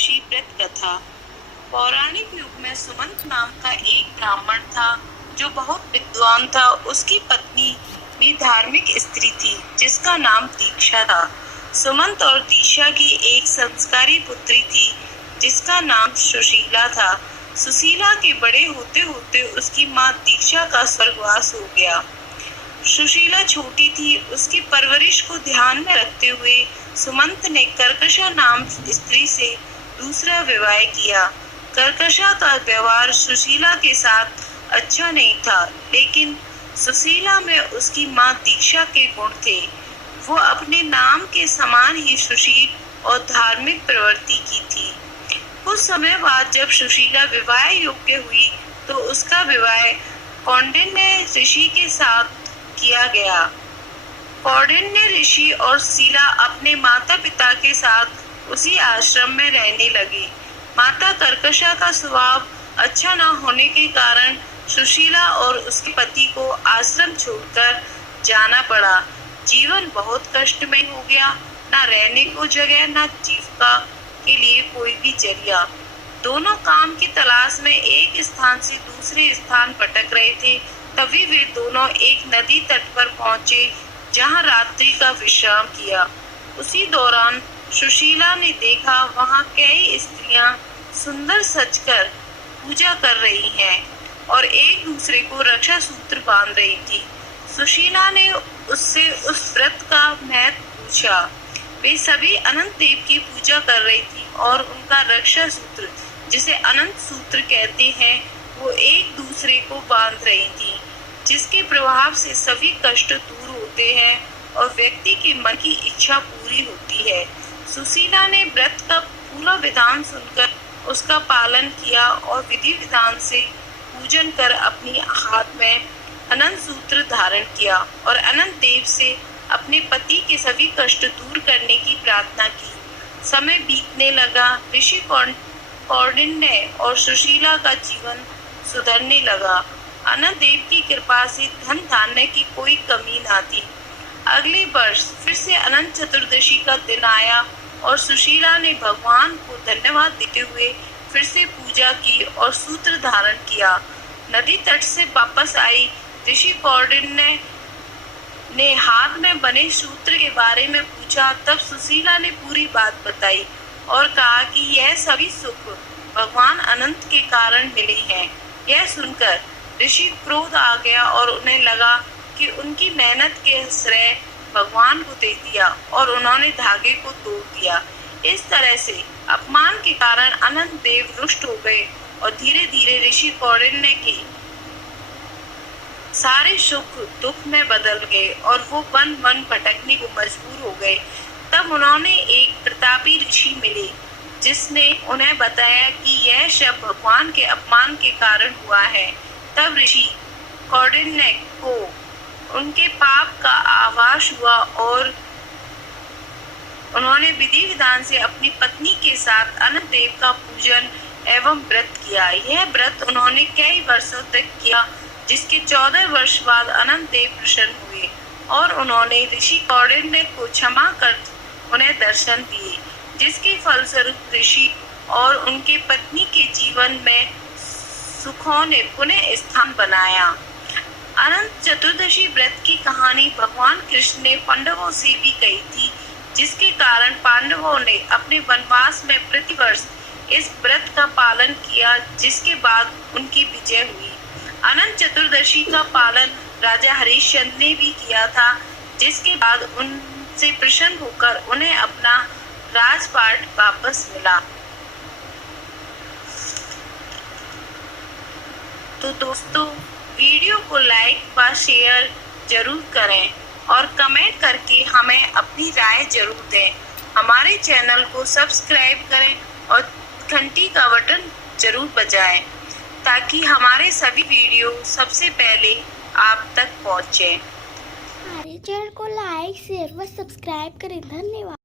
चतुर्दशी व्रत कथा। पौराणिक युग में सुमंत नाम का एक ब्राह्मण था जो बहुत विद्वान था। उसकी पत्नी भी धार्मिक स्त्री थी जिसका नाम दीक्षा था। सुमंत और दीक्षा की एक संस्कारी पुत्री थी जिसका नाम सुशीला था। सुशीला के बड़े होते होते उसकी माँ दीक्षा का स्वर्गवास हो गया। सुशीला छोटी थी, उसकी परवरिश को ध्यान में रखते हुए सुमंत ने कर्कशा नाम स्त्री से दूसरा विवाह किया। कर्कशा का व्यवहार सुशीला के साथ अच्छा नहीं था, लेकिन सुशीला में उसकी माँ दीक्षा के गुण थे। वो अपने नाम के समान ही सुशील और धार्मिक प्रवृत्ति की थी। कुछ समय बाद जब सुशीला विवाह योग्य हुई तो उसका विवाह कौंडिन्य ऋषि के साथ किया गया। कौंडिन्य ऋषि और शीला अपने माता पिता के साथ उसी आश्रम में रहने लगे। माता कर्कशा का स्वभाव अच्छा न होने के कारण सुशीला और उसके पति को आश्रम छोड़कर जाना पड़ा। जीवन बहुत कष्टमय हो गया, न रहने को जगह न जीविका के लिए कोई भी जरिया। दोनों काम की तलाश में एक स्थान से दूसरे स्थान भटक रहे थे। तभी वे दोनों एक नदी तट पर पहुंचे जहां रात्रि का विश्राम किया। उसी दौरान सुशीला ने देखा वहां कई स्त्रियां सुंदर सजकर पूजा कर रही हैं और एक दूसरे को रक्षा सूत्र बांध रही थी। सुशीला ने उससे उस व्रत का महत्व पूछा। वे सभी अनंत देव की पूजा कर रही थी और उनका रक्षा सूत्र, जिसे अनंत सूत्र कहते हैं, वो एक दूसरे को बांध रही थी, जिसके प्रभाव से सभी कष्ट दूर होते हैं और व्यक्ति के मन की इच्छा पूरी होती है। सुशीला ने व्रत का पूरा विधान सुनकर उसका पालन किया और विधि विधान से पूजन कर अपनी हाथ में अनंत सूत्र धारण किया और अनंत देव से अपने पति के सभी कष्ट दूर करने की प्रार्थना की। समय बीतने लगा। ऋषि कौंडिन्य और सुशीला का जीवन सुधरने लगा। अनंत देव की कृपा से धन धान्य की कोई कमी न थी। अगले वर्ष फिर से अनंत चतुर्दशी का दिन आया और सुशीला ने भगवान को धन्यवाद देते हुए फिर से पूजा की और सूत्र धारण किया। नदी तट से वापस आई। ऋषि कौंडिन्य ने हाथ में बने सूत्र के बारे में पूछा। तब सुशीला ने पूरी बात बताई और कहा कि यह सभी सुख भगवान अनंत के कारण मिले हैं। यह सुनकर ऋषि क्रोध आ गया और उन्हें लगा कि उनकी मेहनत के श्रेय भगवान को दे दिया और उन्होंने धागे को तोड़ दिया। इस तरह से अपमान के कारण अनंत देव रुष्ट हो गए और धीरे धीरे ऋषि कौंडिन्य के सारे सुख दुख में बदल गए और वो वन वन भटकने को मजबूर हो गए। तब उन्होंने एक प्रतापी ऋषि मिले जिसने उन्हें बताया कि यह सब भगवान के अपमान के कारण हुआ है। तब ऋषि कौंडिन्य को उनके पाप का आभास हुआ और उन्होंने विधि विधान से अपनी पत्नी के साथ अनंत देव का पूजन एवं व्रत किया। यह व्रत उन्होंने कई वर्षों तक किया, जिसके 14 वर्ष बाद अनंत देव प्रसन्न हुए और उन्होंने ऋषि कौंडिन्य को क्षमा कर उन्हें दर्शन दिए, जिसके फलस्वरूप ऋषि और उनके पत्नी के जीवन में सुखों ने पुनः स्थान बनाया। अनंत चतुर्दशी व्रत की कहानी भगवान कृष्ण ने पांडवों से भी कही थी, जिसके कारण पांडवों ने अपने वनवास में प्रतिवर्ष इस व्रत का पालन किया, जिसके बाद उनकी विजय हुई। अनंत चतुर्दशी का पालन राजा हरिश्चंद्र ने भी किया था, जिसके बाद उनसे प्रसन्न होकर उन्हें अपना राजपाट वापस मिला। तो दोस्तों, वीडियो को लाइक व शेयर जरूर करें और कमेंट करके हमें अपनी राय जरूर दें। हमारे चैनल को सब्सक्राइब करें और घंटी का बटन जरूर बजाएं ताकि हमारे सभी वीडियो सबसे पहले आप तक पहुंचे। हमारे चैनल को लाइक शेयर व सब्सक्राइब करें। धन्यवाद।